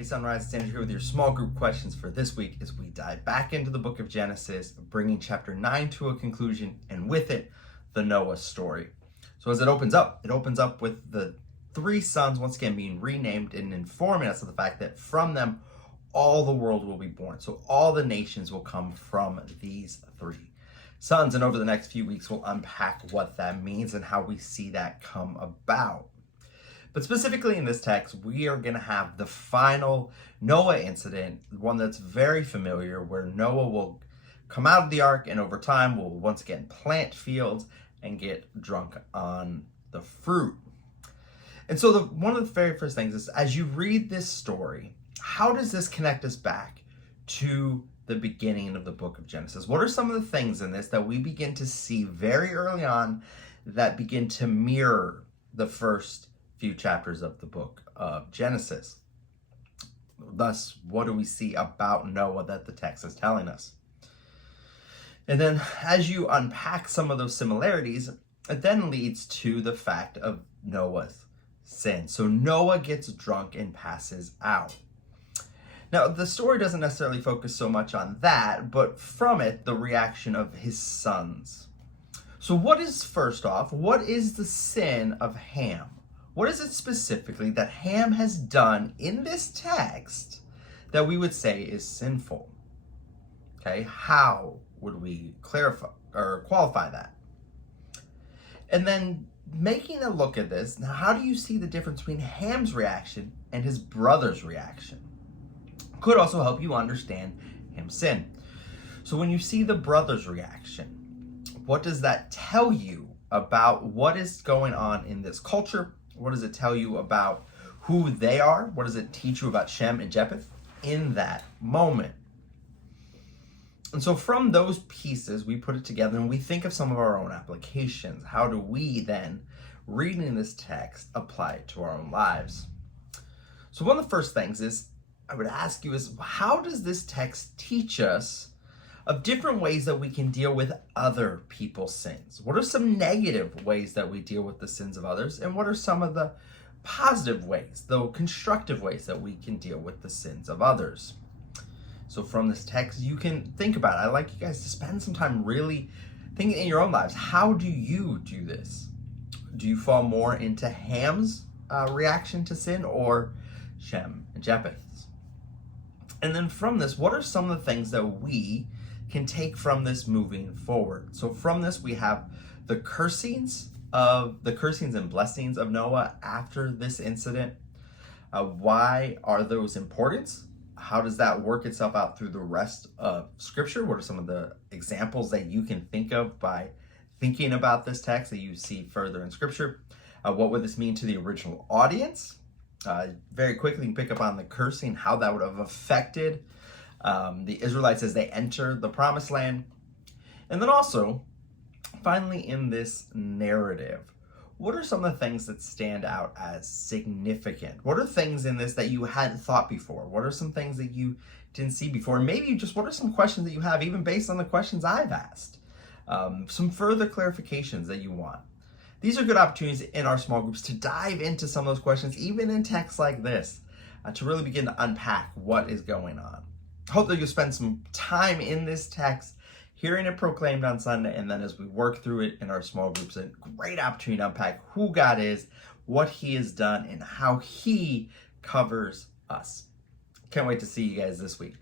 Hey Sunrise, it's Andrew here with your small group questions for this week as we dive back into the book of Genesis, bringing chapter 9 to a conclusion, and with it, the Noah story. So as it opens up with the three sons once again being renamed and informing us of the fact that from them, all the world will be born. So all the nations will come from these three sons. And over the next few weeks, we'll unpack what that means and how we see that come about. But specifically in this text, we are going to have the final Noah incident, one that's very familiar, where Noah will come out of the ark and over time will once again plant fields and get drunk on the fruit. And so one of the very first things is, as you read this story, how does this connect us back to the beginning of the book of Genesis? What are some of the things in this that we begin to see very early on that begin to mirror the first few chapters of the book of Genesis? Thus, what do we see about Noah that the text is telling us? And then as you unpack some of those similarities, it then leads to the fact of Noah's sin. So Noah gets drunk and passes out. Now, the story doesn't necessarily focus so much on that, but from it, the reaction of his sons. So what is the sin of Ham? What is it specifically that Ham has done in this text that we would say is sinful? Okay, how would we clarify or qualify that? And then making a look at this, now how do you see the difference between Ham's reaction and his brother's reaction? Could also help you understand Ham's sin. So when you see the brother's reaction, what does that tell you about what is going on in this culture? What does it tell you about who they are? What does it teach you about Shem and Jepheth in that moment? And so from those pieces, we put it together and we think of some of our own applications. How do we then, reading this text, apply it to our own lives? So one of the first things I would ask you is, how does this text teach us of different ways that we can deal with other people's sins? What are some negative ways that we deal with the sins of others? And what are some of the positive ways, though constructive ways, that we can deal with the sins of others? So from this text, you can think about it. I'd like you guys to spend some time really thinking in your own lives. How do you do this? Do you fall more into Ham's reaction to sin or Shem and Jepheth's? And then from this, what are some of the things that we can take from this moving forward? So from this, we have the cursings and blessings of Noah after this incident. Why are those important? How does that work itself out through the rest of Scripture? What are some of the examples that you can think of by thinking about this text that you see further in Scripture? What would this mean to the original audience? Very quickly, you can pick up on the cursing, how that would have affected the Israelites as they enter the promised land. And then also, finally, in this narrative, what are some of the things that stand out as significant? What are things in this that you hadn't thought before? What are some things that you didn't see before? And maybe just what are some questions that you have, even based on the questions I've asked? Some further clarifications that you want. These are good opportunities in our small groups to dive into some of those questions, even in texts like this, to really begin to unpack what is going on. Hope that you'll spend some time in this text, hearing it proclaimed on Sunday, and then as we work through it in our small groups, a great opportunity to unpack who God is, what He has done, and how He covers us. Can't wait to see you guys this week.